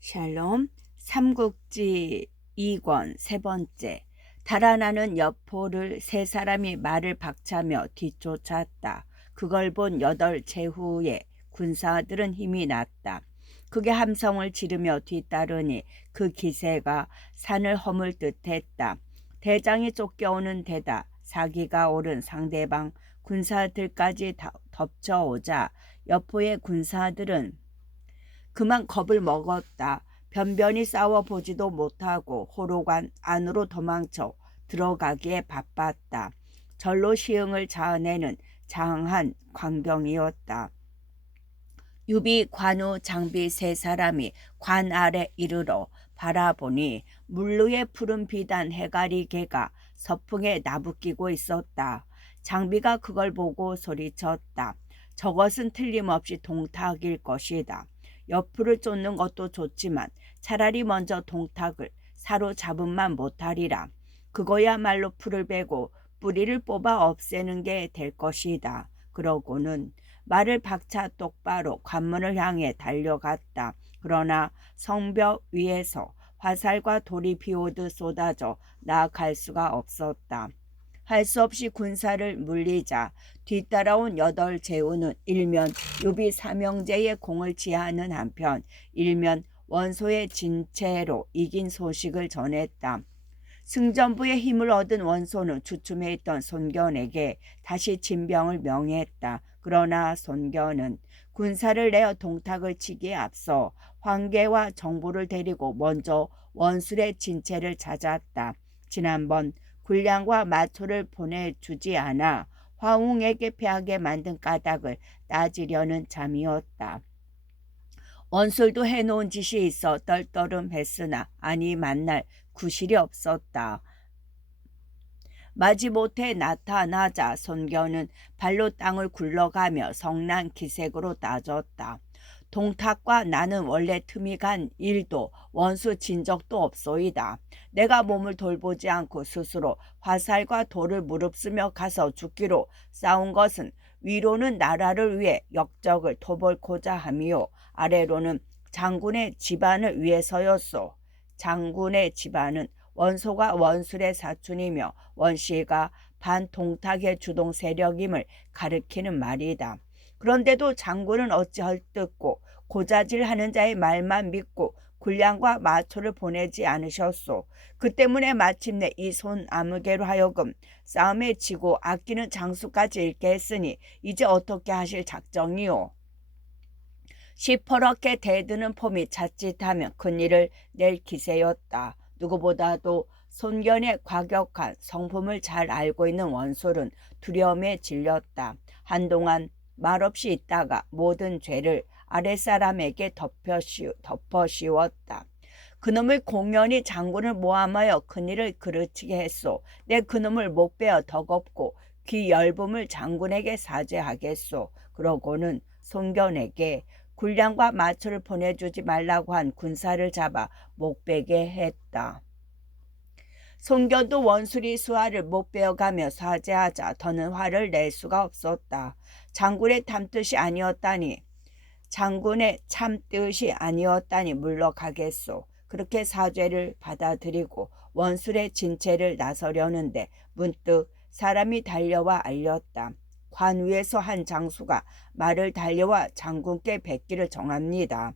샬롬. 삼국지 2권 세 번째. 달아나는 여포를 세 사람이 말을 박차며 뒤쫓았다. 그걸 본 여덟 제후의 군사들은 힘이 났다. 그게 함성을 지르며 뒤따르니 그 기세가 산을 허물 듯했다. 대장이 쫓겨오는 데다 사기가 오른 상대방 군사들까지 덮쳐오자 여포의 군사들은 그만 겁을 먹었다. 변변히 싸워보지도 못하고 호로관 안으로 도망쳐 들어가기에 바빴다. 절로 시흥을 자아내는 장한 광경이었다. 유비, 관우, 장비 세 사람이 관 아래 이르러 바라보니 물루의 푸른 비단 해가리 개가 서풍에 나부끼고 있었다. 장비가 그걸 보고 소리쳤다. 저것은 틀림없이 동탁일 것이다. 여포를 쫓는 것도 좋지만 차라리 먼저 동탁을 사로잡음만 못하리라. 그거야말로 풀을 베고 뿌리를 뽑아 없애는 게 될 것이다. 그러고는 말을 박차 똑바로 관문을 향해 달려갔다. 그러나 성벽 위에서 화살과 돌이 비오듯 쏟아져 나아갈 수가 없었다. 할 수 없이 군사를 물리자 뒤따라온 여덟 제후는 일면 유비 삼형제의 공을 지하는 한편 일면 원소의 진체로 이긴 소식을 전했다. 승전부의 힘을 얻은 원소는 주춤해 있던 손견에게 다시 진병을 명했다. 그러나 손견은 군사를 내어 동탁을 치기에 앞서 황계와 정부를 데리고 먼저 원술의 진체를 찾았다. 지난번 군량과 마초를 보내주지 않아 화웅에게 패하게 만든 까닭을 따지려는 참이었다. 원술도 해놓은 짓이 있어 떨떠름했으나 아니 만날 구실이 없었다. 마지못해 나타나자 손견은 발로 땅을 굴러가며 성난 기색으로 따졌다. 동탁과 나는 원래 틈이 간 일도 원수 진 적도 없소이다. 내가 몸을 돌보지 않고 스스로 화살과 돌을 무릅쓰며 가서 죽기로 싸운 것은 위로는 나라를 위해 역적을 토벌고자 함이요 아래로는 장군의 집안을 위해서였소. 장군의 집안은 원소가 원술의 사촌이며 원씨가 반동탁의 주동 세력임을 가리키는 말이다. 그런데도 장군은 어찌 헐뜯고 고자질하는 자의 말만 믿고 군량과 마초를 보내지 않으셨소. 그 때문에 마침내 이 손 아무개로 하여금 싸움에 지고 아끼는 장수까지 잃게 했으니 이제 어떻게 하실 작정이오. 시퍼렇게 대드는 폼이 자칫하면 큰일을 낼 기세였다. 누구보다도 손견의 과격한 성품을 잘 알고 있는 원술은 두려움에 질렸다. 한동안 말없이 있다가 모든 죄를 아랫사람에게 덮어 씌웠다. 그놈을 공연히 장군을 모함하여 큰일을 그르치게 했소. 내 그놈을 못 베어 덕없고 귀 열붐을 장군에게 사죄하겠소. 그러고는 손견에게 군량과 마초를 보내주지 말라고 한 군사를 잡아 목베게 했다. 손견도 원술이 수하를 못 베어가며 사죄하자 더는 화를 낼 수가 없었다. 장군의 참뜻이 아니었다니 물러가겠소. 그렇게 사죄를 받아들이고 원술의 진체를 나서려는데 문득 사람이 달려와 알렸다. 관 위에서 한 장수가 말을 달려와 장군께 뵙기를 정합니다.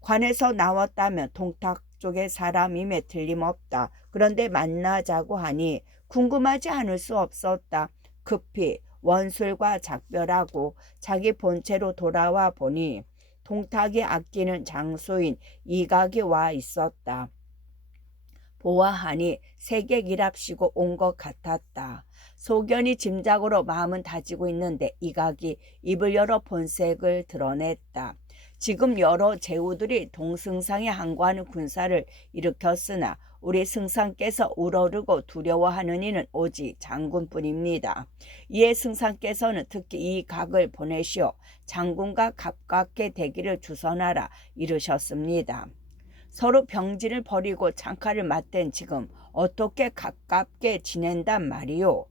관에서 나왔다면 동탁 쪽의 사람임에 틀림없다. 그런데 만나자고 하니 궁금하지 않을 수 없었다. 급히 원술과 작별하고 자기 본체로 돌아와 보니 동탁이 아끼는 장수인 이각이 와 있었다. 보아하니 세계기랍시고 온 것 같았다. 소견이 짐작으로 마음은 다지고 있는데 이각이 입을 열어 본색을 드러냈다. 지금 여러 제후들이 동승상에 항거하는 군사를 일으켰으나 우리 승상께서 우러르고 두려워하는 이는 오직 장군뿐입니다. 이에 승상께서는 특히 이 각을 보내시어 장군과 가깝게 되기를 주선하라 이르셨습니다. 서로 병진을 버리고 창칼을 맞댄 지금 어떻게 가깝게 지낸단 말이오.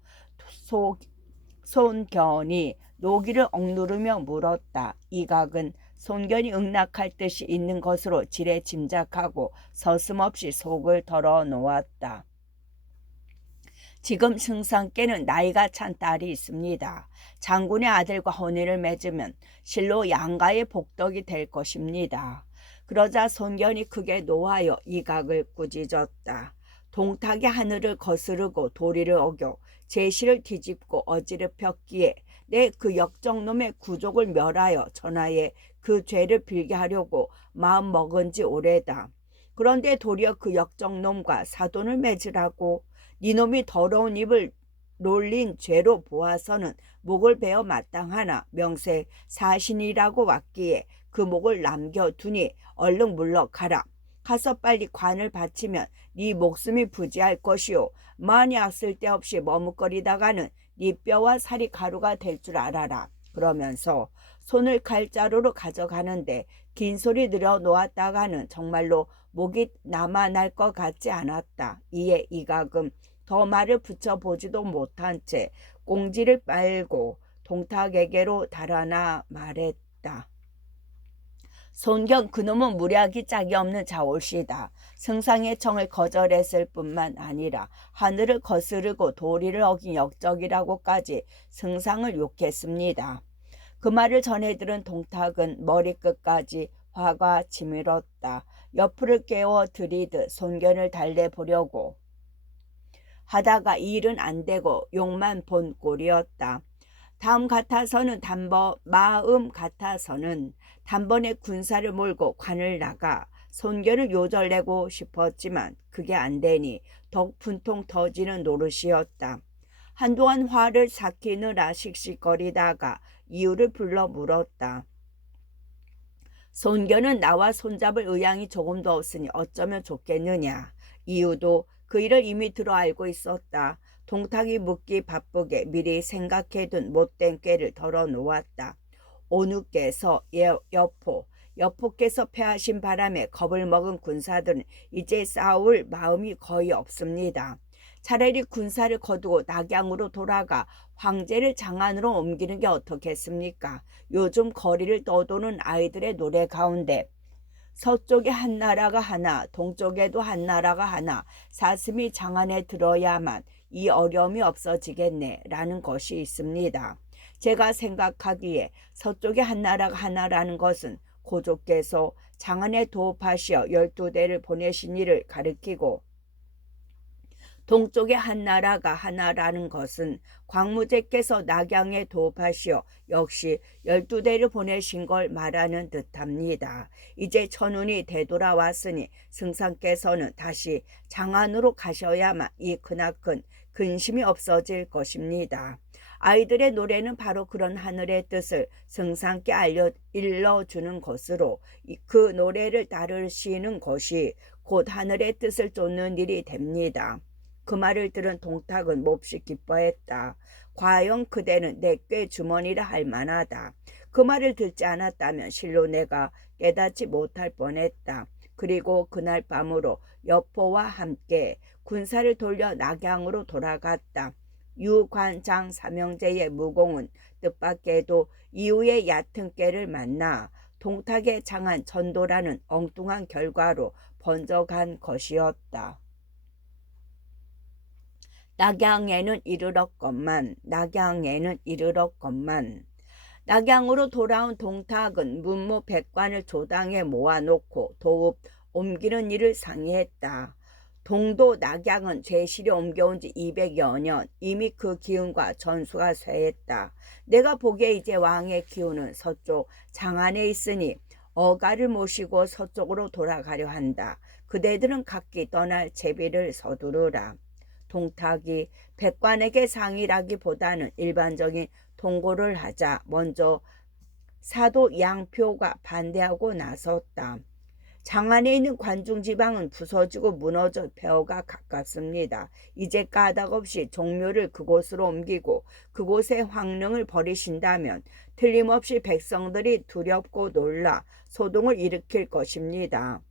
손견이 노기를 억누르며 물었다. 이각은 손견이 응낙할 뜻이 있는 것으로 지레 짐작하고 서슴없이 속을 털어놓았다. 지금 승상께는 나이가 찬 딸이 있습니다. 장군의 아들과 혼인을 맺으면 실로 양가의 복덕이 될 것입니다. 그러자 손견이 크게 노하여 이각을 꾸짖었다. 동탁의 하늘을 거스르고 도리를 어겨 제시를 뒤집고 어지럽혔기에 내 그 역정놈의 구족을 멸하여 전하에 그 죄를 빌게 하려고 마음 먹은 지 오래다. 그런데 도리어 그 역정놈과 사돈을 맺으라고 니놈이 더러운 입을 놀린 죄로 보아서는 목을 베어 마땅하나 명세 사신이라고 왔기에 그 목을 남겨두니 얼른 물러가라. 가서 빨리 관을 바치면 네 목숨이 부지할 것이요 만약 쓸데없이 머뭇거리다가는 네 뼈와 살이 가루가 될 줄 알아라. 그러면서 손을 칼자루로 가져가는데 긴 소리 늘어놓았다가는 정말로 목이 남아날 것 같지 않았다. 이에 이각은 더 말을 붙여보지도 못한 채 꽁지를 빨고 동탁에게로 달아나 말했다. 손견 그놈은 무략이 짝이 없는 자올시다. 승상의 청을 거절했을 뿐만 아니라 하늘을 거스르고 도리를 어긴 역적이라고까지 승상을 욕했습니다. 그 말을 전해 들은 동탁은 머리끝까지 화가 치밀었다. 옆을 깨워 들이듯 손견을 달래보려고 하다가 일은 안 되고 욕만 본 꼴이었다. 마음 같아서는 단번에 군사를 몰고 관을 나가 손견을 요절내고 싶었지만 그게 안 되니 더욱 분통 터지는 노릇이었다. 한동안 화를 삭히느라 씩씩거리다가 이유를 불러 물었다. 손견은 나와 손잡을 의향이 조금도 없으니 어쩌면 좋겠느냐. 이유도 그 일을 이미 들어 알고 있었다. 동탁이 묻기 바쁘게 미리 생각해둔 못된 꾀를 덜어놓았다. 오누께서 여포께서 패하신 바람에 겁을 먹은 군사들은 이제 싸울 마음이 거의 없습니다. 차라리 군사를 거두고 낙양으로 돌아가 황제를 장안으로 옮기는 게 어떻겠습니까? 요즘 거리를 떠도는 아이들의 노래 가운데 서쪽에 한 나라가 하나, 동쪽에도 한 나라가 하나, 사슴이 장안에 들어야만 이 어려움이 없어지겠네 라는 것이 있습니다. 제가 생각하기에 서쪽에 한 나라가 하나라는 것은 고조께서 장안에 도읍하시어 12대를 보내신 일을 가리키고 동쪽에 한 나라가 하나라는 것은 광무제께서 낙양에 도읍하시어 역시 12대를 보내신 걸 말하는 듯합니다. 이제 천운이 되돌아왔으니 승상께서는 다시 장안으로 가셔야만 이 크나큰 근심이 없어질 것입니다. 아이들의 노래는 바로 그런 하늘의 뜻을 승상께 일러주는 것으로 그 노래를 따르시는 것이 곧 하늘의 뜻을 쫓는 일이 됩니다. 그 말을 들은 동탁은 몹시 기뻐했다. 과연 그대는 내 꾀 주머니라 할 만하다. 그 말을 듣지 않았다면 실로 내가 깨닫지 못할 뻔했다. 그리고 그날 밤으로 여포와 함께 군사를 돌려 낙양으로 돌아갔다. 유관장 삼형제의 무공은 뜻밖에도 이후에 얕은 꾀를 만나 동탁의 장한 전도라는 엉뚱한 결과로 번져간 것이었다. 낙양에는 이르렀건만 낙양으로 돌아온 동탁은 문무 백관을 조당에 모아놓고 도읍 옮기는 일을 상의했다. 동도 낙양은 제실이 옮겨온 지 200여 년, 이미 그 기운과 전수가 쇠했다. 내가 보기에 이제 왕의 기운은 서쪽 장안에 있으니 어가를 모시고 서쪽으로 돌아가려 한다. 그대들은 각기 떠날 제비를 서두르라. 동탁이 백관에게 상의라기보다는 일반적인 통고를 하자 먼저 사도 양표가 반대하고 나섰다. 장안에 있는 관중지방은 부서지고 무너져 폐허가 가깝습니다. 이제 까닭없이 종묘를 그곳으로 옮기고 그곳에 황릉을 버리신다면 틀림없이 백성들이 두렵고 놀라 소동을 일으킬 것입니다.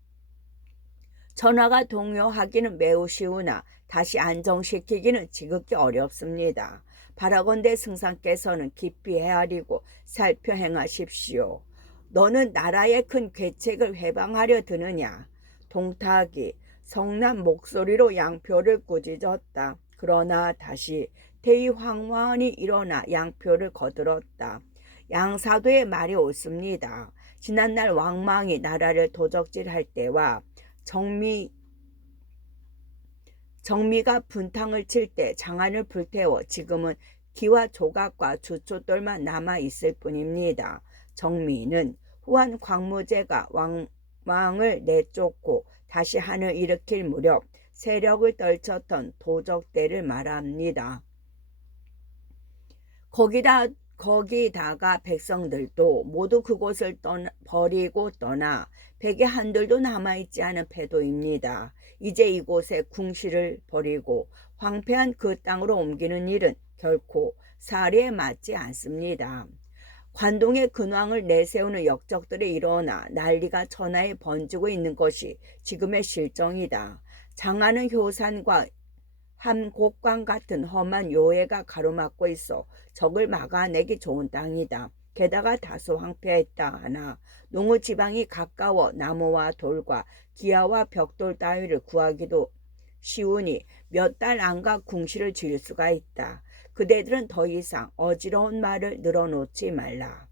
전화가 동요하기는 매우 쉬우나 다시 안정시키기는 지극히 어렵습니다. 바라건대 승상께서는 깊이 헤아리고 살펴 행하십시오. 너는 나라의 큰 괴책을 회방하려 드느냐. 동탁이 성난 목소리로 양표를 꾸짖었다. 그러나 다시 대의황후원이 일어나 양표를 거들었다. 양사도의 말이 옳습니다. 지난날 왕망이 나라를 도적질할 때와 정미가 분탕을 칠 때 장안을 불태워 지금은 기와 조각과 주춧돌만 남아 있을 뿐입니다. 정미는 후한 광무제가 왕을 내쫓고 다시 한을 일으킬 무렵 세력을 떨쳤던 도적대를 말합니다. 거기다가 백성들도 모두 그곳을 버리고 떠나 백의 한둘도 남아있지 않은 패도입니다. 이제 이곳에 궁실을 버리고 황폐한 그 땅으로 옮기는 일은 결코 사리에 맞지 않습니다. 관동의 근왕을 내세우는 역적들이 일어나 난리가 천하에 번지고 있는 것이 지금의 실정이다. 장안은 효산과 함곡강 같은 험한 요해가 가로막고 있어 적을 막아내기 좋은 땅이다. 게다가 다소 황폐했다 하나 농우 지방이 가까워 나무와 돌과 기아와 벽돌 따위를 구하기도 쉬우니 몇 달 안가 궁실을 지을 수가 있다. 그대들은 더 이상 어지러운 말을 늘어놓지 말라.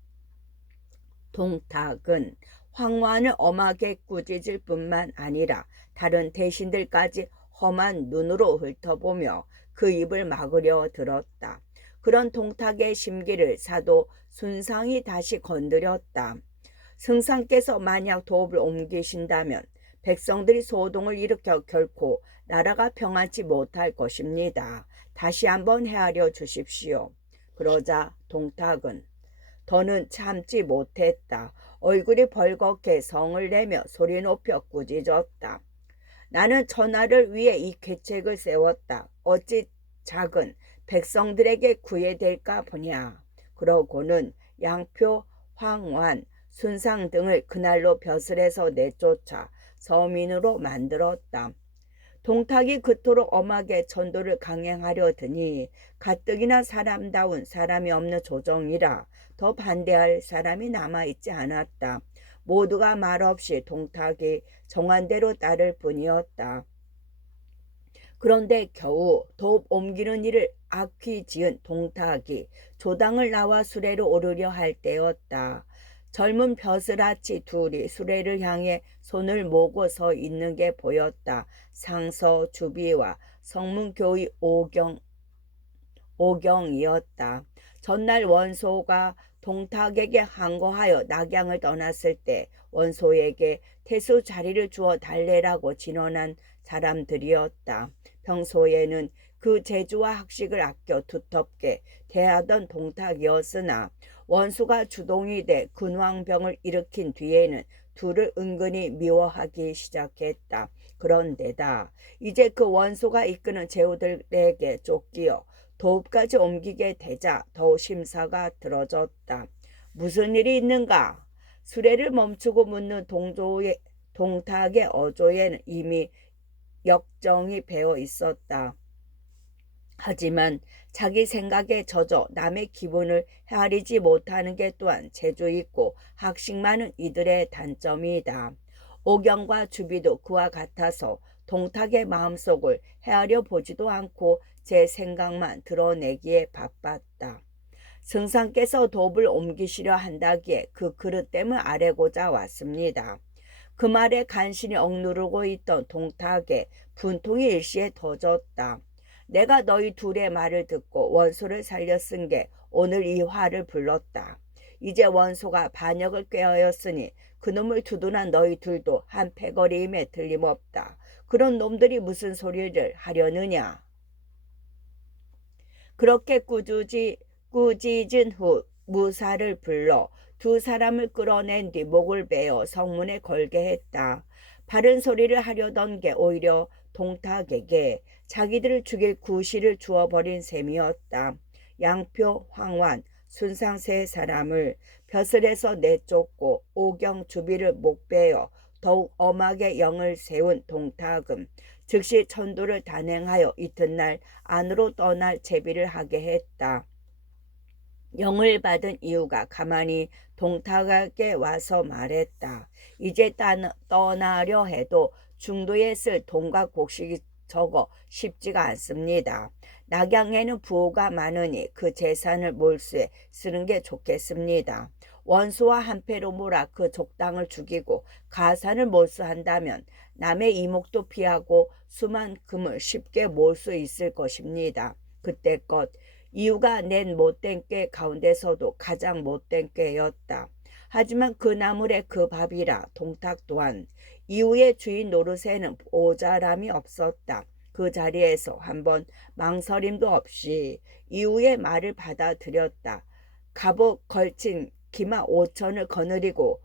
동탁은 황후안을 엄하게 꾸짖을 뿐만 아니라 다른 대신들까지 험한 눈으로 훑어보며 그 입을 막으려 들었다. 그런 동탁의 심기를 사도 순상이 다시 건드렸다. 승상께서 만약 도읍을 옮기신다면 백성들이 소동을 일으켜 결코 나라가 평안치 못할 것입니다. 다시 한번 헤아려 주십시오. 그러자 동탁은 더는 참지 못했다. 얼굴이 벌겋게 성을 내며 소리 높여 꾸짖었다. 나는 천하를 위해 이 괴책을 세웠다. 어찌 작은 백성들에게 구애될까 보냐. 그러고는 양표, 황환, 순상 등을 그날로 벼슬에서 내쫓아 서민으로 만들었다. 동탁이 그토록 엄하게 전도를 강행하려 드니 가뜩이나 사람다운 사람이 없는 조정이라 더 반대할 사람이 남아있지 않았다. 모두가 말없이 동탁이 정한 대로 따를 뿐이었다. 그런데 겨우 도읍 옮기는 일을 악휘 지은 동탁이 조당을 나와 수레로 오르려 할 때였다. 젊은 벼슬아치 둘이 수레를 향해 손을 모고 서 있는 게 보였다. 상서 주비와 성문교의 오경이었다. 전날 원소가 동탁에게 항거하여 낙양을 떠났을 때 원소에게 태수 자리를 주어 달래라고 진언한 사람들이었다. 평소에는 그 재주와 학식을 아껴 두텁게 대하던 동탁이었으나 원수가 주동이 돼 근왕병을 일으킨 뒤에는 둘을 은근히 미워하기 시작했다. 그런데다 이제 그 원소가 이끄는 제후들에게 쫓기어 도읍까지 옮기게 되자 더욱 심사가 들어졌다. 무슨 일이 있는가? 수레를 멈추고 묻는 동탁의 어조에는 이미 역정이 배어 있었다. 하지만 자기 생각에 젖어 남의 기분을 헤아리지 못하는 게 또한 재주 있고 학식 많은 이들의 단점이다. 오경과 주비도 그와 같아서 동탁의 마음속을 헤아려 보지도 않고 제 생각만 드러내기에 바빴다. 승상께서 도읍을 옮기시려 한다기에 그 그릇됨을 아뢰고자 왔습니다. 그 말에 간신히 억누르고 있던 동탁의 분통이 일시에 터졌다. 내가 너희 둘의 말을 듣고 원소를 살려 쓴 게 오늘 이 화를 불렀다. 이제 원소가 반역을 꾀하였으니 그놈을 두둔한 너희 둘도 한 패거리임에 틀림없다. 그런 놈들이 무슨 소리를 하려느냐. 그렇게 꾸짖은 후 무사를 불러 두 사람을 끌어낸 뒤 목을 베어 성문에 걸게 했다. 바른 소리를 하려던 게 오히려 동탁에게 자기들을 죽일 구실을 주어버린 셈이었다. 양표, 황환, 순상 세 사람을 벼슬에서 내쫓고 오경, 주비를 목베어 더욱 엄하게 영을 세운 동탁은 즉시 천도를 단행하여 이튿날 안으로 떠날 제비를 하게 했다. 영을 받은 이유가 가만히 동탁에게 와서 말했다. 이제 떠나려 해도 중도에 쓸 돈과 곡식이 적어 쉽지가 않습니다. 낙양에는 부호가 많으니 그 재산을 몰수해 쓰는 게 좋겠습니다. 원수와 한패로 몰아 그 족당을 죽이고 가산을 몰수한다면 남의 이목도 피하고 수만 금을 쉽게 몰 수 있을 것입니다. 그때껏 이유가 낸 못된 꾀 가운데서도 가장 못된 꾀였다. 하지만 그 나물에 그 밥이라 동탁 또한 이후의 주인 노릇에는 오자람이 없었다. 그 자리에서 한번 망설임도 없이 이후의 말을 받아들였다. 갑옷 걸친 기마 5천을 거느리고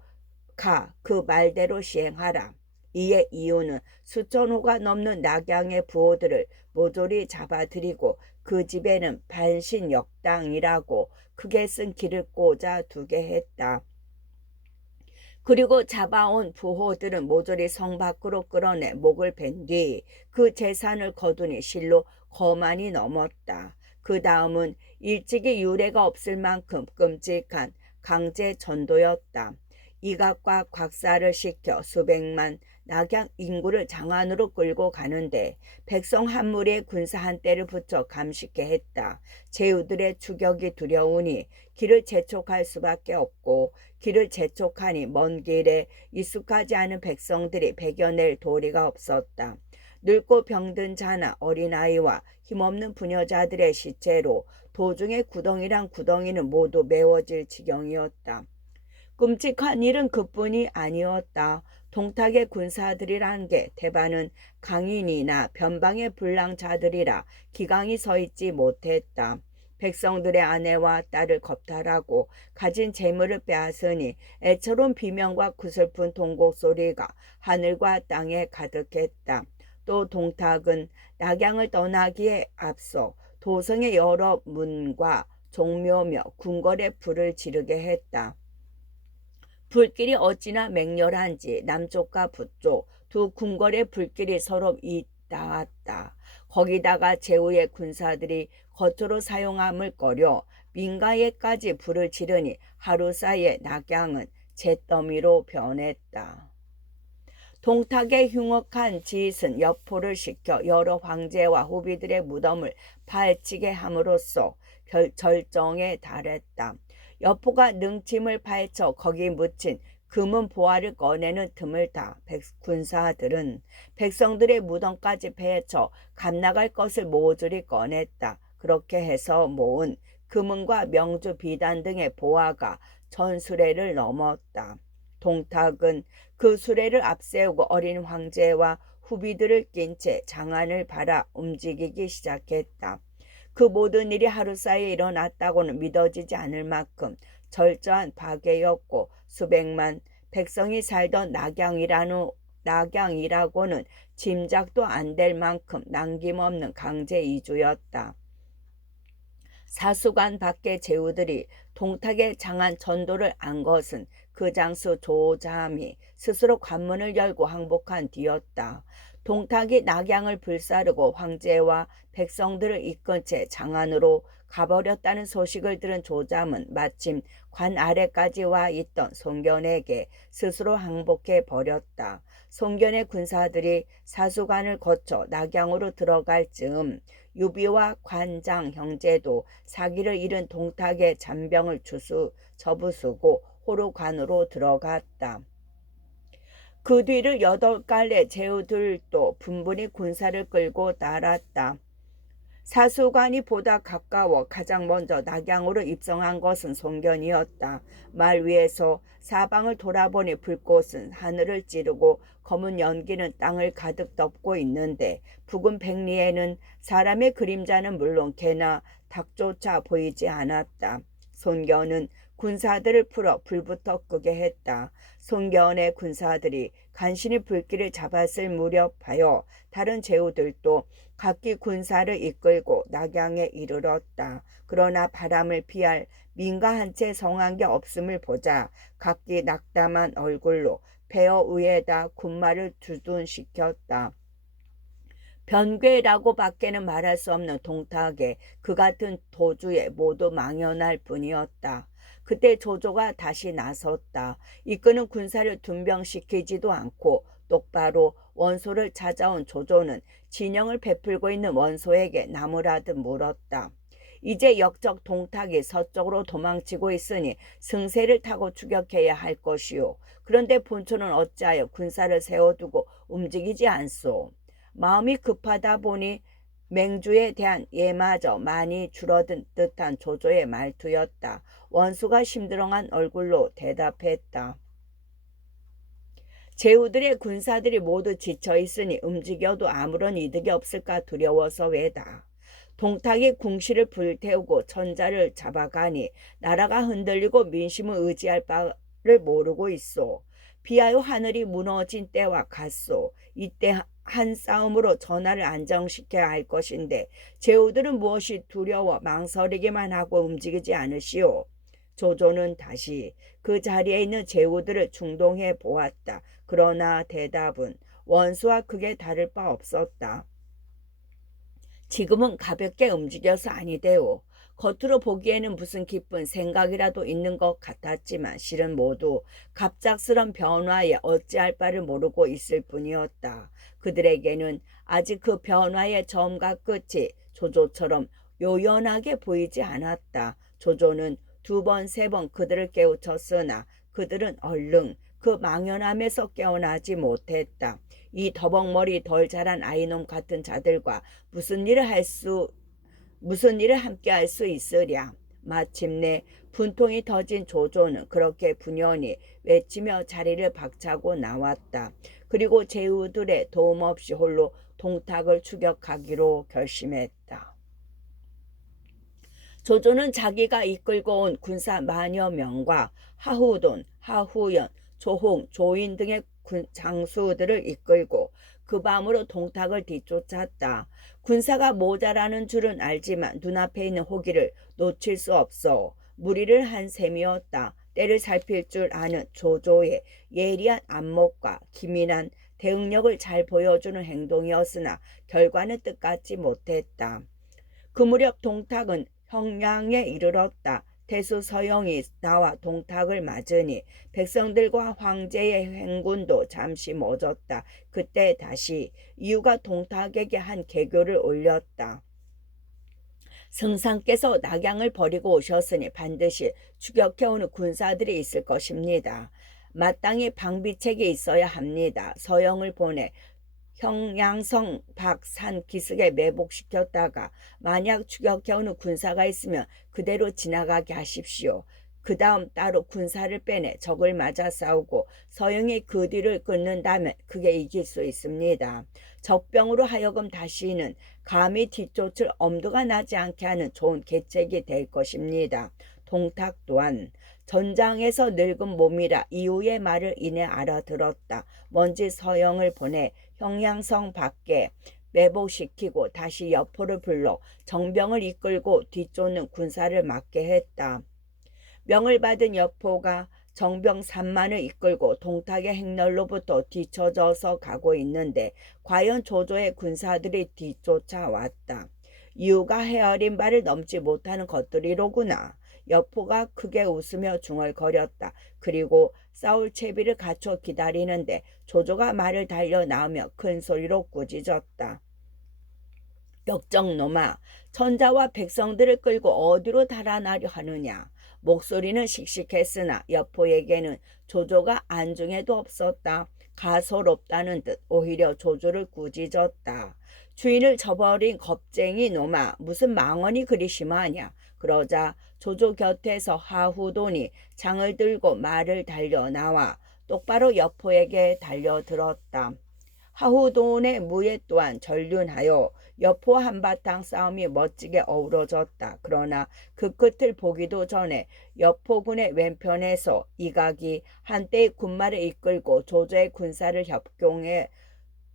가 그 말대로 시행하라. 이에 이유는 수천호가 넘는 낙양의 부호들을 모조리 잡아들이고 그 집에는 반신역당이라고 크게 쓴 길을 꽂아 두게 했다. 그리고 잡아온 부호들은 모조리 성 밖으로 끌어내 목을 벤 뒤 그 재산을 거두니 실로 거만이 넘었다. 그 다음은 일찍이 유례가 없을 만큼 끔찍한 강제 전도였다. 이각과 곽사를 시켜 수백만 낙양 인구를 장안으로 끌고 가는데 백성 한 무리의 군사 한 떼를 붙여 감식해 했다. 제후들의 추격이 두려우니 길을 재촉할 수밖에 없고 길을 재촉하니 먼 길에 익숙하지 않은 백성들이 배겨낼 도리가 없었다. 늙고 병든 자나 어린아이와 힘없는 부녀자들의 시체로 도중에 구덩이랑 구덩이는 모두 메워질 지경이었다. 끔찍한 일은 그뿐이 아니었다. 동탁의 군사들이란 게 대반은 강인이나 변방의 불량자들이라 기강이 서 있지 못했다. 백성들의 아내와 딸을 겁탈하고 가진 재물을 빼앗으니 애처로운 비명과 구슬픈 통곡 소리가 하늘과 땅에 가득했다. 또 동탁은 낙양을 떠나기에 앞서 도성의 여러 문과 종묘며 궁궐에 불을 지르게 했다. 불길이 어찌나 맹렬한지 남쪽과 북쪽 두 궁궐의 불길이 서로 잇닿았다. 거기다가 제후의 군사들이 거처로 사용함을 꺼려 민가에까지 불을 지르니 하루 사이에 낙양은 잿더미로 변했다. 동탁의 흉악한 짓은 여포를 시켜 여러 황제와 후비들의 무덤을 파헤치게 함으로써 절정에 달했다. 여포가 능침을 파헤쳐 거기 묻힌 금은 보화를 꺼내는 틈을 타 군사들은 백성들의 무덤까지 파헤쳐 값나갈 것을 모조리 꺼냈다. 그렇게 해서 모은 금은과 명주 비단 등의 보화가 전 수레를 넘었다. 동탁은 그 수레를 앞세우고 어린 황제와 후비들을 낀 채 장안을 바라 움직이기 시작했다. 그 모든 일이 하루 사이에 일어났다고는 믿어지지 않을 만큼 철저한 파괴였고 수백만 백성이 살던 낙양이라고는 짐작도 안 될 만큼 남김없는 강제 이주였다. 사수관 밖의 제후들이 동탁의 장안 전도를 안 것은 그 장수 조자함이 스스로 관문을 열고 항복한 뒤였다. 동탁이 낙양을 불사르고 황제와 백성들을 이끈 채 장안으로 가버렸다는 소식을 들은 조잠은 마침 관 아래까지 와 있던 송견에게 스스로 항복해 버렸다. 송견의 군사들이 사수관을 거쳐 낙양으로 들어갈 즈음 유비와 관장 형제도 사기를 잃은 동탁의 잔병을 접으수고 호로관으로 들어갔다. 그 뒤를 8갈래 제후들도 분분히 군사를 끌고 따랐다. 사수관이 보다 가까워 가장 먼저 낙양으로 입성한 것은 송견이었다. 말 위에서 사방을 돌아보니 불꽃은 하늘을 찌르고 검은 연기는 땅을 가득 덮고 있는데 부근 백리에는 사람의 그림자는 물론 개나 닭조차 보이지 않았다. 송견은 군사들을 풀어 불부터 끄게 했다. 송견의 군사들이 간신히 불길을 잡았을 무렵하여 다른 제후들도 각기 군사를 이끌고 낙양에 이르렀다. 그러나 바람을 피할 민가 한 채 성한 게 없음을 보자 각기 낙담한 얼굴로 폐허 위에다 군마를 두둔시켰다. 변괴라고 밖에는 말할 수 없는 동탁에 그 같은 도주에 모두 망연할 뿐이었다. 그때 조조가 다시 나섰다. 이끄는 군사를 둔병시키지도 않고 똑바로 원소를 찾아온 조조는 진영을 베풀고 있는 원소에게 나무라듯 물었다. 이제 역적 동탁이 서쪽으로 도망치고 있으니 승세를 타고 추격해야 할 것이오. 그런데 본초는 어찌하여 군사를 세워두고 움직이지 않소. 마음이 급하다 보니 맹주에 대한 예마저 많이 줄어든 듯한 조조의 말투였다. 원수가 심드렁한 얼굴로 대답했다. 제후들의 군사들이 모두 지쳐있으니 움직여도 아무런 이득이 없을까 두려워서 외다. 동탁이 궁시를 불태우고 천자를 잡아가니 나라가 흔들리고 민심을 의지할 바를 모르고 있소. 비하여 하늘이 무너진 때와 같소. 이때 한 싸움으로 전하를 안정시켜야 할 것인데 제후들은 무엇이 두려워 망설이기만 하고 움직이지 않으시오. 조조는 다시 그 자리에 있는 제후들을 중동해 보았다. 그러나 대답은 원수와 크게 다를 바 없었다. 지금은 가볍게 움직여서 아니되오. 겉으로 보기에는 무슨 기쁜 생각이라도 있는 것 같았지만 실은 모두 갑작스런 변화에 어찌할 바를 모르고 있을 뿐이었다. 그들에게는 아직 그 변화의 처음과 끝이 조조처럼 요연하게 보이지 않았다. 조조는 두 번, 세 번 그들을 깨우쳤으나 그들은 얼른 그 망연함에서 깨어나지 못했다. 이 더벅머리 덜 자란 아이놈 같은 자들과 무슨 일을 함께 할 수 있으랴. 마침내 분통이 터진 조조는 그렇게 분연히 외치며 자리를 박차고 나왔다. 그리고 제후들의 도움 없이 홀로 동탁을 추격하기로 결심했다. 조조는 자기가 이끌고 온 군사 만여 명과 하후돈, 하후연, 조홍, 조인 등의 장수들을 이끌고 그 밤으로 동탁을 뒤쫓았다. 군사가 모자라는 줄은 알지만 눈앞에 있는 호기를 놓칠 수 없어 무리를 한 셈이었다. 때를 살필 줄 아는 조조의 예리한 안목과 기민한 대응력을 잘 보여주는 행동이었으나 결과는 뜻같지 못했다. 그 무렵 동탁은 형량에 이르렀다. 태수 서영이 나와 동탁을 맞으니 백성들과 황제의 행군도 잠시 멎었다. 그때 다시 이유가 동탁에게 한 계교를 올렸다. 승상께서 낙양을 버리고 오셨으니 반드시 추격해오는 군사들이 있을 것입니다. 마땅히 방비책이 있어야 합니다. 서영을 보내 형양성 박산 기슭에 매복시켰다가 만약 추격해오는 군사가 있으면 그대로 지나가게 하십시오. 그 다음 따로 군사를 빼내 적을 맞아 싸우고 서영이 그 뒤를 끊는다면 그게 이길 수 있습니다. 적병으로 하여금 다시는 감히 뒤쫓을 엄두가 나지 않게 하는 좋은 계책이 될 것입니다. 동탁 또한 전장에서 늙은 몸이라 이후의 말을 이내 알아들었다. 먼지 서영을 보내 형양성 밖에 매복시키고 다시 여포를 불러 정병을 이끌고 뒤쫓는 군사를 맡게 했다. 명을 받은 여포가 정병 3만을 이끌고 동탁의 행렬로부터 뒤쳐져서 가고 있는데 과연 조조의 군사들이 뒤쫓아왔다. 이유가 헤아린 바를 넘지 못하는 것들이로구나. 여포가 크게 웃으며 중얼거렸다. 그리고 싸울 채비를 갖춰 기다리는데 조조가 말을 달려 나오며 큰 소리로 꾸짖었다. 역적놈아, 천자와 백성들을 끌고 어디로 달아나려 하느냐. 목소리는 씩씩했으나 여포에게는 조조가 안중에도 없었다. 가소롭다는 듯 오히려 조조를 꾸짖었다. 주인을 저버린 겁쟁이 놈아, 무슨 망언이 그리 심하냐. 그러자 조조 곁에서 하후돈이 창을 들고 말을 달려 나와 똑바로 여포에게 달려들었다. 하후돈의 무예 또한 전륜하여 여포 한바탕 싸움이 멋지게 어우러졌다. 그러나 그 끝을 보기도 전에 여포군의 왼편에서 이각이 한때의 군마를 이끌고 조조의 군사를 협공해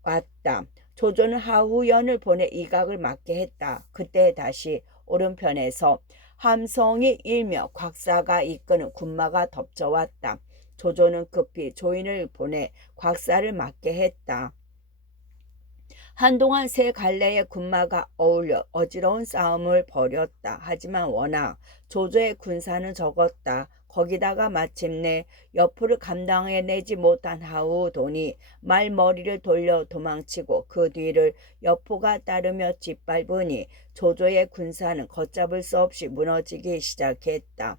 왔다. 조조는 하후연을 보내 이각을 막게 했다. 그때 다시 오른편에서 함성이 일며 곽사가 이끄는 군마가 덮쳐왔다. 조조는 급히 조인을 보내 곽사를 막게 했다. 한동안 세 갈래의 군마가 어울려 어지러운 싸움을 벌였다. 하지만 워낙 조조의 군사는 적었다. 거기다가 마침내 여포를 감당해내지 못한 하우돈이 말머리를 돌려 도망치고 그 뒤를 여포가 따르며 짓밟으니 조조의 군사는 걷잡을 수 없이 무너지기 시작했다.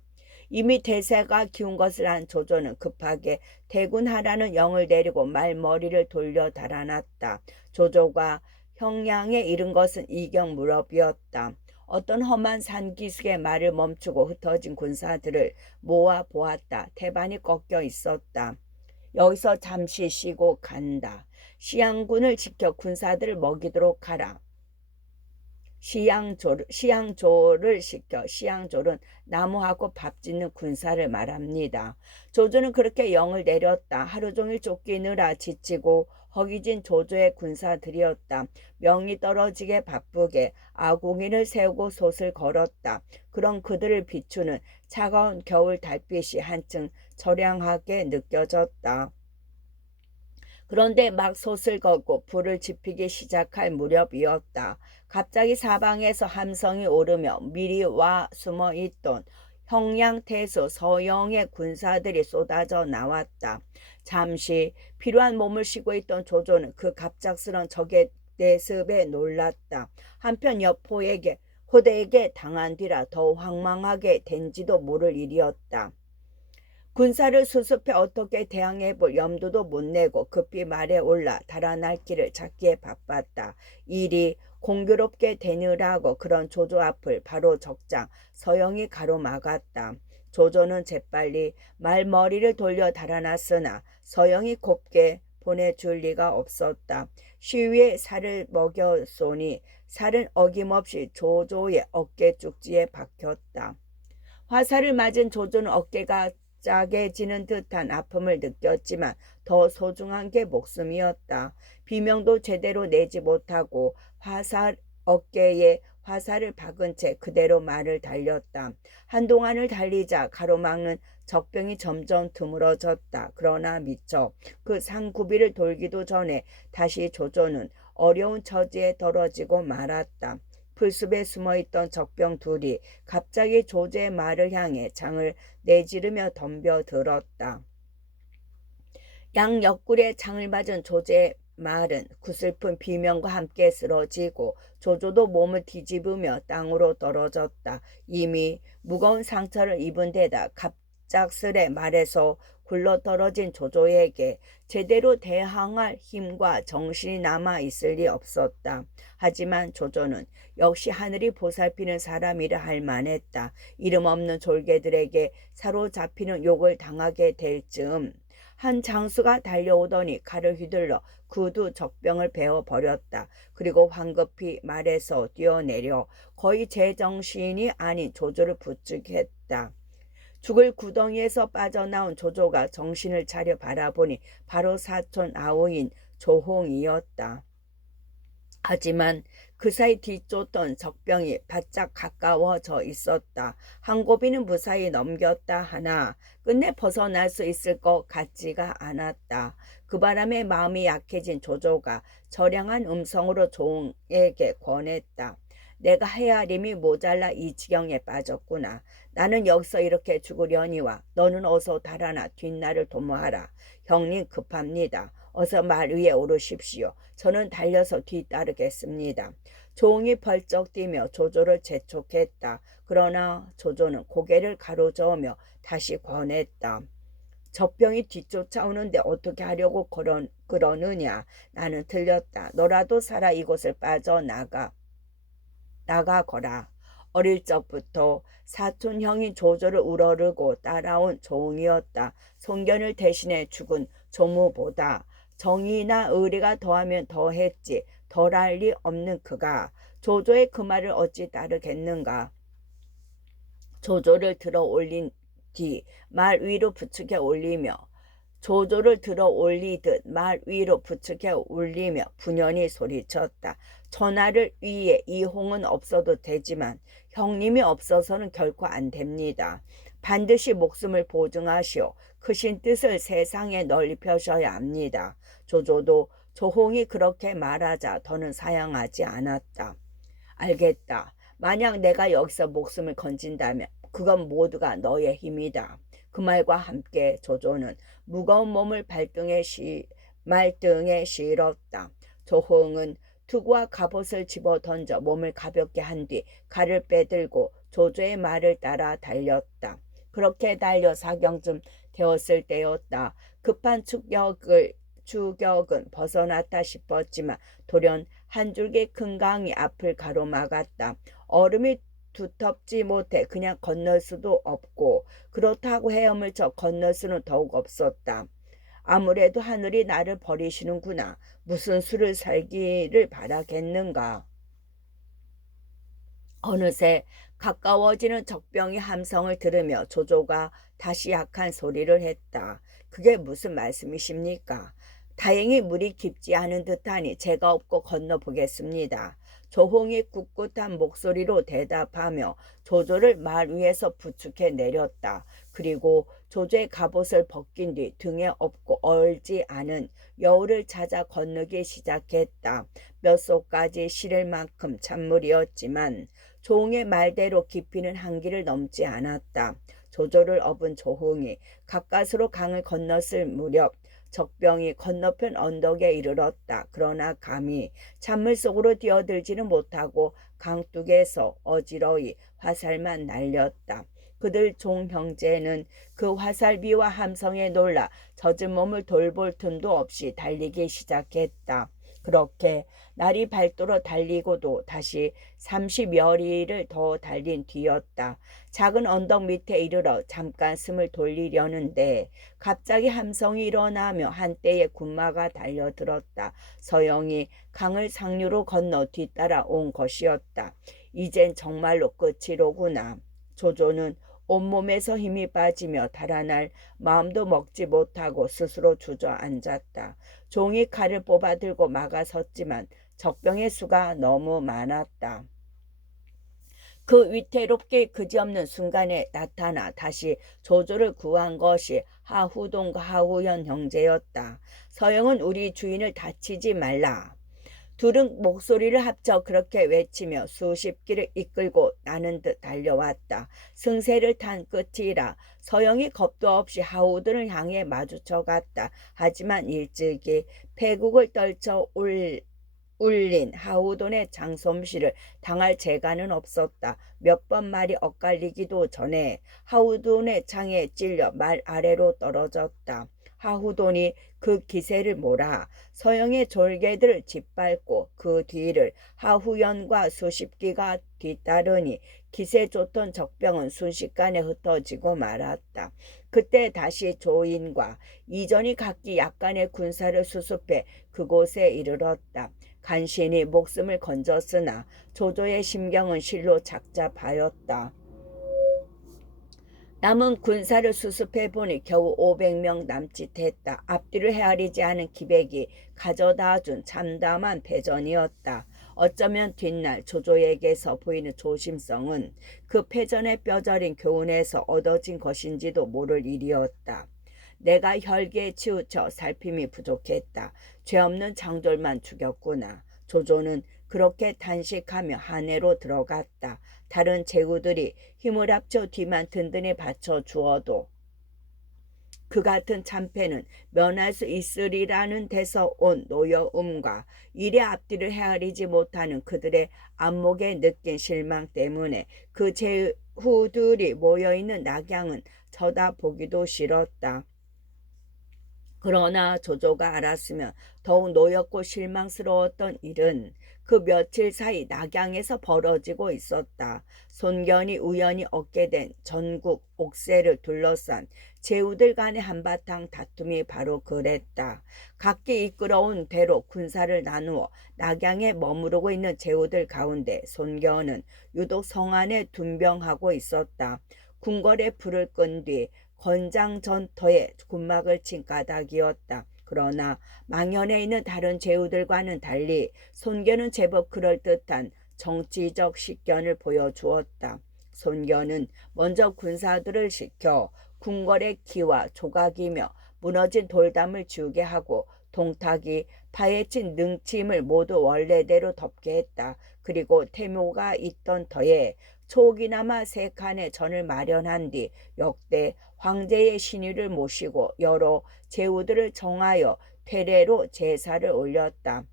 이미 대세가 기운 것을 안 조조는 급하게 대군하라는 영을 내리고 말머리를 돌려 달아났다. 조조가 형량에 이른 것은 이경 무렵이었다. 어떤 험한 산기슭의 말을 멈추고 흩어진 군사들을 모아 보았다. 태반이 꺾여 있었다. 여기서 잠시 쉬고 간다. 시양군을 지켜 군사들을 먹이도록 하라. 시양조를 시켜 시양졸은 나무하고 밥 짓는 군사를 말합니다. 조조는 그렇게 영을 내렸다. 하루 종일 쫓기느라 지치고 허기진 조조의 군사들이었다. 명이 떨어지게 바쁘게 아궁이를 세우고 솥을 걸었다. 그런 그들을 비추는 차가운 겨울 달빛이 한층 처량하게 느껴졌다. 그런데 막 솥을 걷고 불을 지피기 시작할 무렵이었다. 갑자기 사방에서 함성이 오르며 미리 와 숨어있던 형량태수 서영의 군사들이 쏟아져 나왔다. 잠시 피로한 몸을 쉬고 있던 조조는 그 갑작스런 적의 내습에 놀랐다. 한편 여포에게 후대에게 당한 뒤라 더 황망하게 된지도 모를 일이었다. 군사를 수습해 어떻게 대항해 볼 염두도 못 내고 급히 말에 올라 달아날 길을 찾기에 바빴다. 일이 공교롭게 되느라고 그런 조조 앞을 바로 적장 서영이 가로막았다. 조조는 재빨리 말머리를 돌려 달아났으나 서영이 곱게 보내줄 리가 없었다. 시위에 살을 먹였소니 살은 어김없이 조조의 어깨 쪽지에 박혔다. 화살을 맞은 조조는 어깨가 짜게지는 듯한 아픔을 느꼈지만 더 소중한 게 목숨이었다. 비명도 제대로 내지 못하고 어깨에 화살을 박은 채 그대로 말을 달렸다. 한동안을 달리자 가로막는 적병이 점점 드물어졌다. 그러나 미처 그 산구비를 돌기도 전에 다시 조조는 어려운 처지에 떨어지고 말았다. 풀숲에 숨어있던 적병 둘이 갑자기 조조의 말을 향해 창을 내지르며 덤벼들었다. 양 옆구리에 창을 맞은 조조의 말은 구슬픈 비명과 함께 쓰러지고 조조도 몸을 뒤집으며 땅으로 떨어졌다. 이미 무거운 상처를 입은 데다 갑작스레 말에서 굴러떨어진 조조에게 제대로 대항할 힘과 정신이 남아 있을 리 없었다. 하지만 조조는 역시 하늘이 보살피는 사람이라 할 만했다. 이름 없는 졸개들에게 사로잡히는 욕을 당하게 될 즈음 한 장수가 달려오더니 칼을 휘둘러 그 두 적병을 베어버렸다. 그리고 황급히 말에서 뛰어내려 거의 제정신이 아닌 조조를 부축했다. 죽을 구덩이에서 빠져나온 조조가 정신을 차려 바라보니 바로 사촌 아우인 조홍이었다. 하지만 그 사이 뒤쫓던 적병이 바짝 가까워져 있었다. 한 고비는 무사히 넘겼다 하나 끝내 벗어날 수 있을 것 같지가 않았다. 그 바람에 마음이 약해진 조조가 저량한 음성으로 조홍에게 권했다. 내가 헤아림이 모자라 이 지경에 빠졌구나. 나는 여기서 이렇게 죽으려니와 너는 어서 달아나 뒷날을 도모하라. 형님 급합니다. 어서 말 위에 오르십시오. 저는 달려서 뒤따르겠습니다. 조홍이 벌쩍 뛰며 조조를 재촉했다. 그러나 조조는 고개를 가로저으며 다시 권했다. 적병이 뒤쫓아오는데 어떻게 하려고 그러느냐. 나는 틀렸다. 너라도 살아 이곳을 나가거라. 어릴 적부터 사촌 형인 조조를 우러르고 따라온 조홍이었다. 손견을 대신해 죽은 조무보다 정의나 의리가 더하면 더했지 덜할 리 없는 그가 조조의 그 말을 어찌 따르겠는가. 조조를 들어 올린 뒤 말 위로 부축해 올리며 조조를 들어 올리듯 말 위로 부축해 올리며 분연히 소리쳤다. 전하를 위해 이 홍은 없어도 되지만 형님이 없어서는 결코 안 됩니다. 반드시 목숨을 보증하시오. 크신 뜻을 세상에 널리 펴셔야 합니다. 조조도 조홍이 그렇게 말하자 더는 사양하지 않았다. 알겠다. 만약 내가 여기서 목숨을 건진다면 그건 모두가 너의 힘이다. 그 말과 함께 조조는 무거운 몸을 말등에 실었다. 조홍은 투구와 갑옷을 집어 던져 몸을 가볍게 한 뒤 칼을 빼들고 조조의 말을 따라 달렸다. 그렇게 달려 사경쯤 되었을 때였다. 급한 추격은 벗어났다 싶었지만 돌연 한 줄기 큰 강이 앞을 가로막았다. 얼음이 두텁지 못해 그냥 건널 수도 없고 그렇다고 헤엄을 쳐 건널 수는 더욱 없었다. 아무래도 하늘이 나를 버리시는구나. 무슨 수를 살기를 바라겠는가. 어느새 가까워지는 적병의 함성을 들으며 조조가 다시 약한 소리를 했다. 그게 무슨 말씀이십니까? 다행히 물이 깊지 않은 듯하니 제가 없고 건너보겠습니다. 조홍이 꿋꿋한 목소리로 대답하며 조조를 말 위에서 부축해 내렸다. 그리고 조조의 갑옷을 벗긴 뒤 등에 업고 얼지 않은 여울을 찾아 건너기 시작했다. 몇 소까지 실을 만큼 찬물이었지만 조홍의 말대로 깊이는 한기를 넘지 않았다. 조조를 업은 조홍이 가까스로 강을 건넜을 무렵 적병이 건너편 언덕에 이르렀다. 그러나 감히 찬물 속으로 뛰어들지는 못하고 강둑에서 어지러이 화살만 날렸다. 그들 종 형제는 그 화살비와 함성에 놀라 젖은 몸을 돌볼 틈도 없이 달리기 시작했다. 그렇게 날이 밝도록 달리고도 다시 30여 리를 더 달린 뒤였다. 작은 언덕 밑에 이르러 잠깐 숨을 돌리려는데 갑자기 함성이 일어나며 한때의 군마가 달려들었다. 서영이 강을 상류로 건너 뒤따라 온 것이었다. 이젠 정말로 끝이로구나. 조조는 온몸에서 힘이 빠지며 달아날 마음도 먹지 못하고 스스로 주저앉았다. 종이 칼을 뽑아들고 막아섰지만 적병의 수가 너무 많았다. 그 위태롭게 그지없는 순간에 나타나 다시 조조를 구한 것이 하후동과 하후연 형제였다. 서영은 우리 주인을 다치지 말라. 둘은 목소리를 합쳐 그렇게 외치며 수십 기를 이끌고 나는 듯 달려왔다. 승세를 탄 끝이라 서영이 겁도 없이 하우든을 향해 마주쳐 갔다. 하지만 일찍이 패국을 떨쳐 울린 하우돈의 장솜씨를 당할 재간은 없었다. 몇 번 말이 엇갈리기도 전에 하우돈의 창에 찔려 말 아래로 떨어졌다. 하후돈이 그 기세를 몰아 서영의 졸개들을 짓밟고 그 뒤를 하후연과 수십 기가 뒤따르니 기세 좋던 적병은 순식간에 흩어지고 말았다. 그때 다시 조인과 이전이 각기 약간의 군사를 수습해 그곳에 이르렀다. 간신히 목숨을 건졌으나 조조의 심경은 실로 착잡하였다. 남은 군사를 수습해 보니 겨우 500명 남짓했다. 앞뒤를 헤아리지 않은 기백이 가져다준 참담한 패전이었다. 어쩌면 뒷날 조조에게서 보이는 조심성은 그 패전의 뼈저린 교훈에서 얻어진 것인지도 모를 일이었다. 내가 혈기에 치우쳐 살핌이 부족했다. 죄 없는 장졸만 죽였구나. 조조는 그렇게 단식하며 한해로 들어갔다. 다른 제후들이 힘을 합쳐 뒤만 든든히 받쳐 주어도 그 같은 참패는 면할 수 있으리라는 데서 온 노여움과 일의 앞뒤를 헤아리지 못하는 그들의 안목에 느낀 실망 때문에 그 제후들이 모여있는 낙양은 쳐다보기도 싫었다. 그러나 조조가 알았으면 더욱 노엽고 실망스러웠던 일은 그 며칠 사이 낙양에서 벌어지고 있었다. 손견이 우연히 얻게 된 전국 옥새를 둘러싼 제후들 간의 한바탕 다툼이 바로 그랬다. 각기 이끌어온 대로 군사를 나누어 낙양에 머무르고 있는 제후들 가운데 손견은 유독 성 안에 둔병하고 있었다. 궁궐에 불을 끈 뒤 건장 전터에 군막을 친 까닭이었다. 그러나 망연에 있는 다른 제후들과는 달리 손견은 제법 그럴듯한 정치적 식견을 보여주었다. 손견은 먼저 군사들을 시켜 궁궐의 기와 조각이며 무너진 돌담을 지우게 하고 동탁이 파헤친 능치임을 모두 원래대로 덮게 했다. 그리고 태묘가 있던 터에 초기나마 3칸의 전을 마련한 뒤 역대 황제의 신유를 모시고 여러 제후들을 정하여 퇴례로 제사를 올렸다.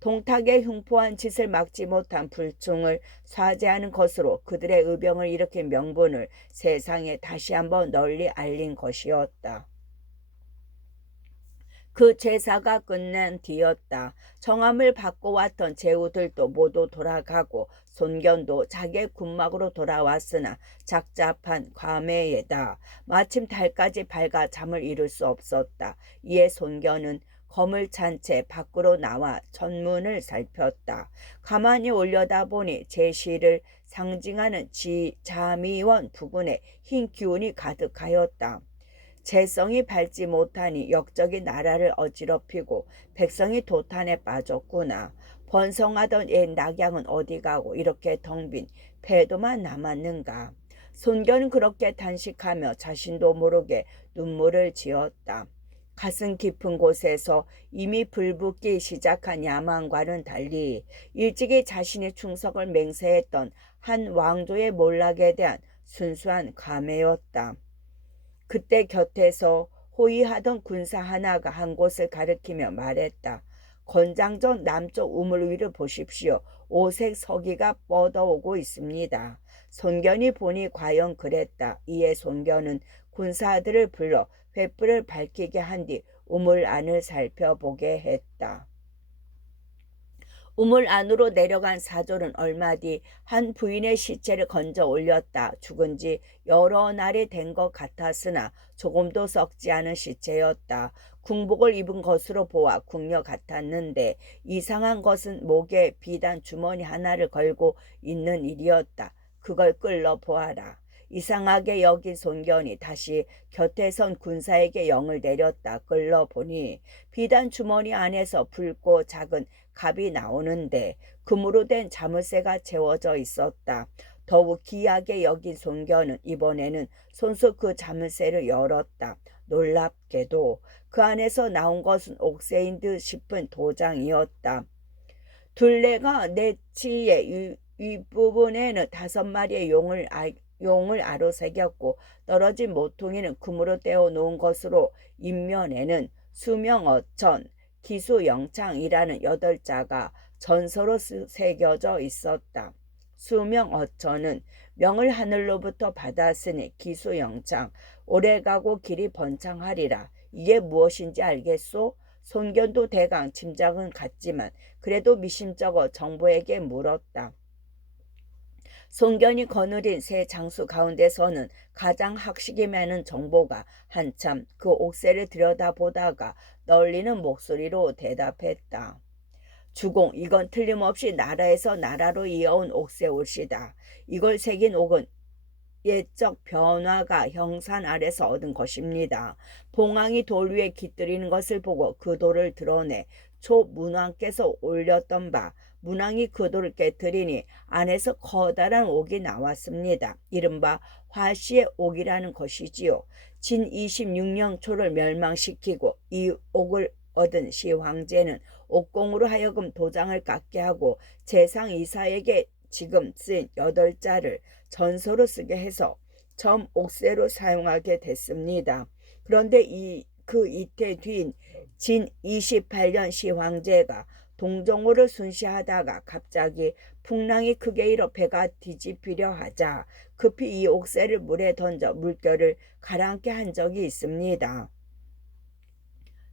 동탁의 흉포한 짓을 막지 못한 불충을 사죄하는 것으로 그들의 의병을 일으킨 명분을 세상에 다시 한번 널리 알린 것이었다. 그 제사가 끝난 뒤였다. 정함을 받고 왔던 제후들도 모두 돌아가고 손견도 자기의 군막으로 돌아왔으나 작잡한 과매에다 마침 달까지 밝아 잠을 이룰 수 없었다. 이에 손견은 검을 찬 채 밖으로 나와 천문을 살폈다. 가만히 올려다보니 제시를 상징하는 자미원 부근에 흰 기운이 가득하였다. 재성이 밝지 못하니 역적이 나라를 어지럽히고 백성이 도탄에 빠졌구나. 번성하던 옛 낙양은 어디 가고 이렇게 텅 빈 폐도만 남았는가. 손견은 그렇게 단식하며 자신도 모르게 눈물을 지었다. 가슴 깊은 곳에서 이미 불붙기 시작한 야망과는 달리 일찍이 자신의 충성을 맹세했던 한 왕조의 몰락에 대한 순수한 감회였다. 그때 곁에서 호위하던 군사 하나가 한 곳을 가리키며 말했다. 건장전 남쪽 우물 위를 보십시오. 오색 서기가 뻗어오고 있습니다. 손견이 보니 과연 그랬다. 이에 손견은 군사들을 불러 횃불을 밝히게 한 뒤 우물 안을 살펴보게 했다. 우물 안으로 내려간 사졸은 얼마 뒤 한 부인의 시체를 건져 올렸다. 죽은 지 여러 날이 된 것 같았으나 조금도 썩지 않은 시체였다. 궁복을 입은 것으로 보아 궁녀 같았는데 이상한 것은 목에 비단 주머니 하나를 걸고 있는 일이었다. 그걸 끌러 보아라. 이상하게 여긴 손견이 다시 곁에 선 군사에게 영을 내렸다. 끌러 보니 비단 주머니 안에서 붉고 작은 갑이 나오는데 금으로 된 자물쇠가 채워져 있었다. 더욱 기이하게 여긴 손견은 이번에는 손수 그 자물쇠를 열었다. 놀랍게도 그 안에서 나온 것은 옥새인 듯 싶은 도장이었다. 둘레가 내치의 윗부분에는 5마리의 용을 아로새겼고 떨어진 모퉁이는 금으로 떼어 놓은 것으로 인면에는 수명어천, 기수영창이라는 8자가 전서로 새겨져 있었다. 수명어천은 명을 하늘로부터 받았으니 기수영창, 오래가고 길이 번창하리라. 이게 무엇인지 알겠소? 손견도 대강 짐작은 갔지만 그래도 미심쩍어 정보에게 물었다. 손견이 거느린 새 장수 가운데서는 가장 학식이 많은 정보가 한참 그 옥새를 들여다보다가 떨리는 목소리로 대답했다. 주공, 이건 틀림없이 나라에서 나라로 이어온 옥새옷이다. 이걸 새긴 옥은 옛적 변화가 형산 아래서 얻은 것입니다. 봉황이 돌 위에 깃들이는 것을 보고 그 돌을 드러내 초문왕께서 올렸던 바 문왕이 그 돌을 깨뜨리니 안에서 커다란 옥이 나왔습니다. 이른바 화씨의 옥이라는 것이지요. 진 26년 초를 멸망시키고 이 옥을 얻은 시황제는 옥공으로 하여금 도장을 깎게 하고 재상 이사에게 지금 쓰인 8자를 전서로 쓰게 해서 점 옥새로 사용하게 됐습니다. 그런데 그 이태 뒤인 진 28년 시황제가 동정호를 순시하다가 갑자기 풍랑이 크게 일어 배가 뒤집히려 하자 급히 이 옥새를 물에 던져 물결을 가라앉게 한 적이 있습니다.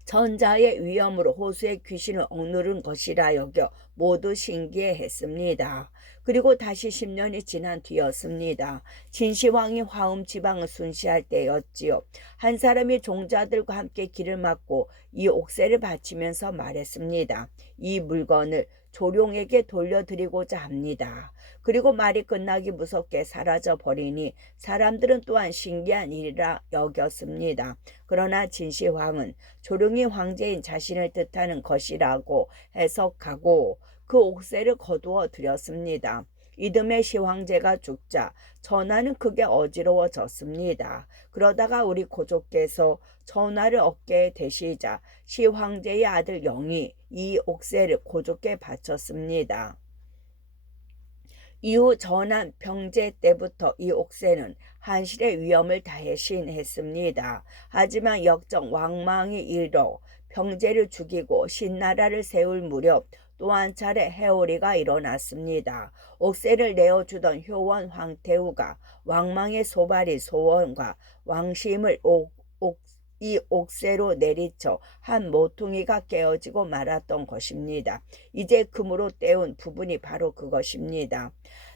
전자의 위험으로 호수의 귀신을 억누른 것이라 여겨 모두 신기해했습니다. 그리고 다시 10년이 지난 뒤였습니다. 진시황이 화음 지방을 순시할 때였지요. 한 사람이 종자들과 함께 길을 막고 이 옥새를 바치면서 말했습니다. 이 물건을 조룡에게 돌려드리고자 합니다. 그리고 말이 끝나기 무섭게 사라져 버리니 사람들은 또한 신기한 일이라 여겼습니다. 그러나 진시황은 조룡이 황제인 자신을 뜻하는 것이라고 해석하고 그 옥새를 거두어 드렸습니다. 이듬해 시황제가 죽자 전하는 크게 어지러워졌습니다. 그러다가 우리 고조께서 전하를 얻게 되시자 시황제의 아들 영이 이 옥새를 고조께 바쳤습니다. 이후 전한 병제 때부터 이 옥새는 한실의 위엄을 다해 시인했습니다. 하지만 역적 왕망이 이르러 병제를 죽이고 신나라를 세울 무렵 또 한 차례 해오리가 일어났습니다. 옥새를 내어주던 효원 황태우가 왕망의 소발이 소원과 왕심을 이 옥새로 내리쳐 한 모퉁이가 깨어지고 말았던 것입니다. 이제 금으로 때운 부분이 바로 그것입니다.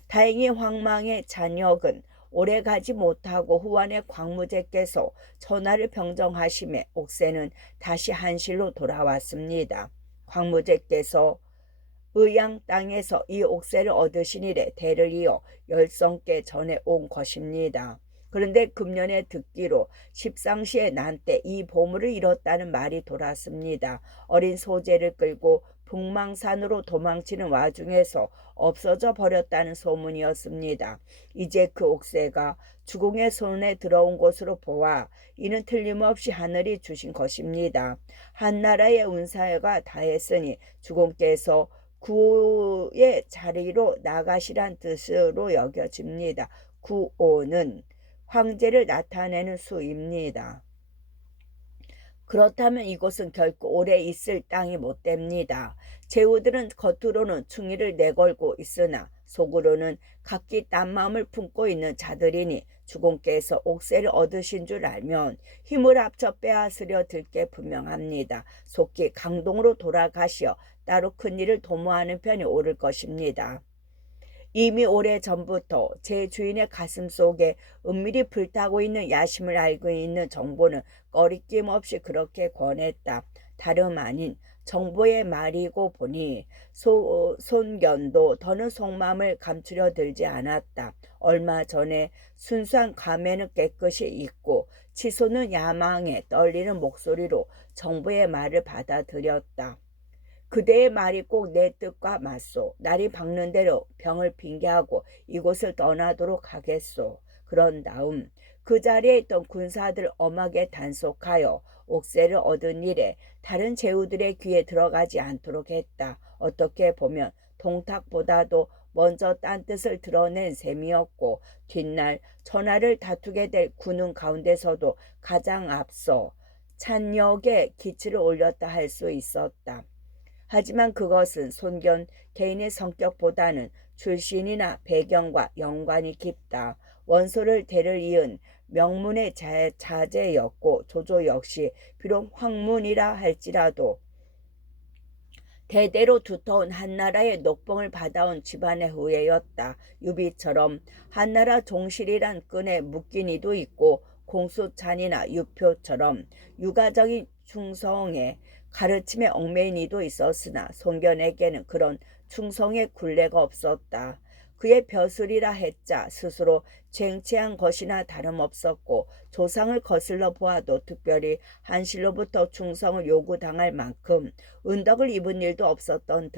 다행히 황망의 잔역은 오래가지 못하고 후한의 광무제께서 천하를 평정하심에 옥새는 다시 한실로 돌아왔습니다. 광무제께서 의양 땅에서 이 옥새를 얻으시니래 대를 이어 열성께 전해온 것입니다. 그런데 금년에 듣기로 십상시에 난때 이 보물을 잃었다는 말이 돌았습니다. 어린 소재를 끌고 북망산으로 도망치는 와중에서 없어져 버렸다는 소문이었습니다. 이제 그 옥새가 주공의 손에 들어온 것으로 보아 이는 틀림없이 하늘이 주신 것입니다. 한나라의 운사가 다했으니 주공께서 구호의 자리로 나가시란 뜻으로 여겨집니다. 구호는 황제를 나타내는 수입니다. 그렇다면 이곳은 결코 오래 있을 땅이 못 됩니다. 제후들은 겉으로는 충의를 내걸고 있으나 속으로는 각기 딴 마음을 품고 있는 자들이니 주공께서 옥새를 얻으신 줄 알면 힘을 합쳐 빼앗으려 들 게 분명합니다. 속히 강동으로 돌아가시어 따로 큰 일을 도모하는 편이 옳을 것입니다. 이미 오래전부터 제 주인의 가슴 속에 은밀히 불타고 있는 야심을 알고 있는 정보는 꺼리낌 없이 그렇게 권했다. 다름 아닌 정보의 말이고 보니 손견도 더는 속마음을 감추려 들지 않았다. 얼마 전에 순수한 감에는 깨끗이 잊고 치솟는 야망에 떨리는 목소리로 정보의 말을 받아들였다. 그대의 말이 꼭 내 뜻과 맞소. 날이 밝는 대로 병을 핑계하고 이곳을 떠나도록 하겠소. 그런 다음 그 자리에 있던 군사들 엄하게 단속하여 옥새를 얻은 일에 다른 제후들의 귀에 들어가지 않도록 했다. 어떻게 보면 동탁보다도 먼저 딴 뜻을 드러낸 셈이었고 뒷날 천하를 다투게 될 군웅 가운데서도 가장 앞서 찬역의 기치를 올렸다 할 수 있었다. 하지만 그것은 손견 개인의 성격보다는 출신이나 배경과 연관이 깊다. 원소를 대를 이은 명문의 자제였고 조조 역시 비록 황문이라 할지라도 대대로 두터운 한나라의 녹봉을 받아온 집안의 후예였다. 유비처럼 한나라 종실이란 끈에 묶인 이도 있고 공수찬이나 유표처럼 유가적인 충성에 가르침에 얽매인 이도 있었으나 손견에게는 그런 충성의 굴레가 없었다. 그의 벼슬이라 했자 스스로 쟁취한 것이나 다름없었고 조상을 거슬러 보아도 특별히 한실로부터 충성을 요구당할 만큼 은덕을 입은 일도 없었던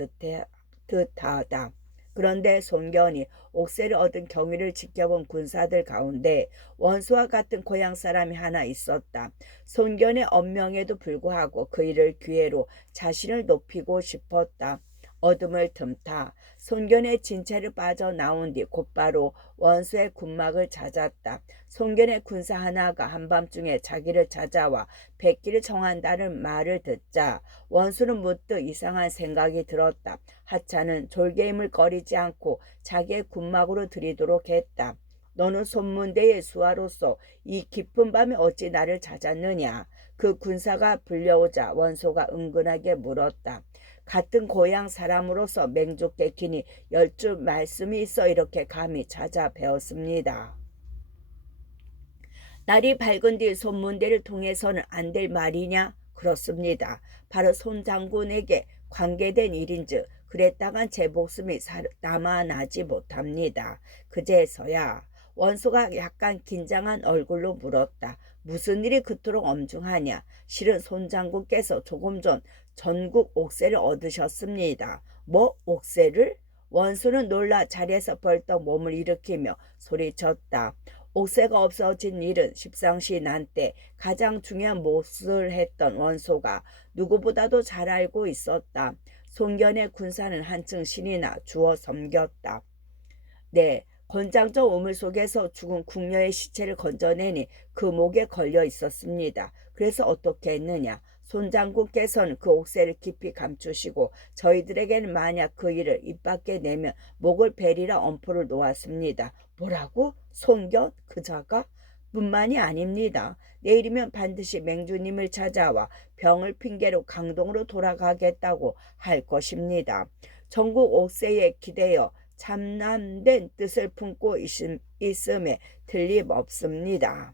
듯하다. 그런데 손견이 옥새를 얻은 경위를 지켜본 군사들 가운데 원수와 같은 고향 사람이 하나 있었다. 손견의 언명에도 불구하고 그 일을 기회로 자신을 높이고 싶었다. 어둠을 틈타 손견의 진체를 빠져나온 뒤 곧바로 원수의 군막을 찾았다. 손견의 군사 하나가 한밤중에 자기를 찾아와 백기를 청한다는 말을 듣자 원수는 문득 이상한 생각이 들었다. 하찮은 졸개임을 꺼리지 않고 자기의 군막으로 들이도록 했다. 너는 손문대의 수하로서 이 깊은 밤에 어찌 나를 찾았느냐? 그 군사가 불려오자 원소가 은근하게 물었다. 같은 고향 사람으로서 맹족께 기니 10줄 말씀이 있어 이렇게 감히 찾아뵈었습니다. 날이 밝은 뒤 손문대를 통해서는 안 될 말이냐? 그렇습니다. 바로 손 장군에게 관계된 일인즉 그랬다간 제 목숨이 남아나지 못합니다. 그제서야 원소가 약간 긴장한 얼굴로 물었다. 무슨 일이 그토록 엄중하냐? 실은 손 장군께서 조금 전 전국 옥새를 얻으셨습니다. 뭐 옥새를? 원수는 놀라 자리에서 벌떡 몸을 일으키며 소리쳤다. 옥새가 없어진 일은 십상시 난 때 가장 중요한 몫을 했던 원소가 누구보다도 잘 알고 있었다. 송견의 군사는 한층 신이 나 주어 섬겼다. 네, 건장저 우물 속에서 죽은 궁녀의 시체를 건져내니 그 목에 걸려 있었습니다. 그래서 어떻게 했느냐? 손장군께서는 그 옥새를 깊이 감추시고 저희들에게는 만약 그 일을 입 밖에 내면 목을 베리라 엄포를 놓았습니다. 뭐라고? 손견? 그자가? 뿐만이 아닙니다. 내일이면 반드시 맹주님을 찾아와 병을 핑계로 강동으로 돌아가겠다고 할 것입니다. 전국 옥새에 기대어 참남된 뜻을 품고 있음에 틀림없습니다.